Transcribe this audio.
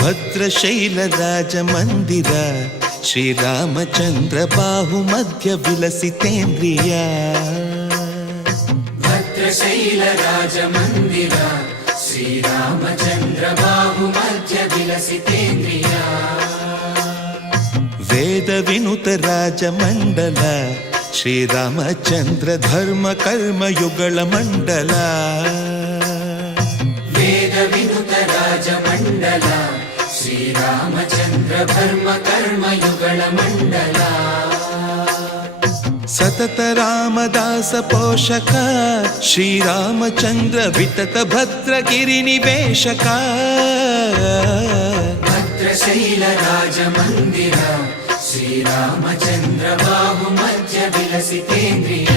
ಭದ್ರಶೈಲ ರಾಜ ಮಂದಿರ ಶ್ರೀರಾಮಚಂದ್ರ ಬಾಹು ಮಧ್ಯ ವಿಲಸಿತೇಂದ್ರಿಯ ಭದ್ರಶೈಲ ರಾಜ ಮಂದಿರ ಶ್ರೀರಾಮಚಂದ್ರ ಬಾಹು ಮಧ್ಯ ವಿಲಸಿತೇಂದ್ರಿಯ ವೇದ ವಿನುತ ರಾಜ ಮಂಡಲ ಶ್ರೀರಾಮಚಂದ್ರ ಧರ್ಮ ಕರ್ಮಯುಗಳ ಮಂಡಲ ವೇದ ವಿನುತ ರಾಜ ಮಂಡಲ ಶ್ರೀರಾಮಚಂದ್ರ ಧರ್ಮ ಕರ್ಮಯುಗಳ ಮಂಡಲ ಸತತ ರಾಮದಾಸ ಪೋಷಕ ಶ್ರೀರಾಮಚಂದ್ರ ವಿತತ ಭದ್ರಗಿರಿ ನಿವೇಶಕ ಭದ್ರಶೈಲ ರಾಜ ಮಂದಿರ ಶ್ರೀರಾಮಚಂದ್ರ ಬಾಹು ಮಧ್ಯ ವಿಲಸಿತೇಂದ್ರಿಯ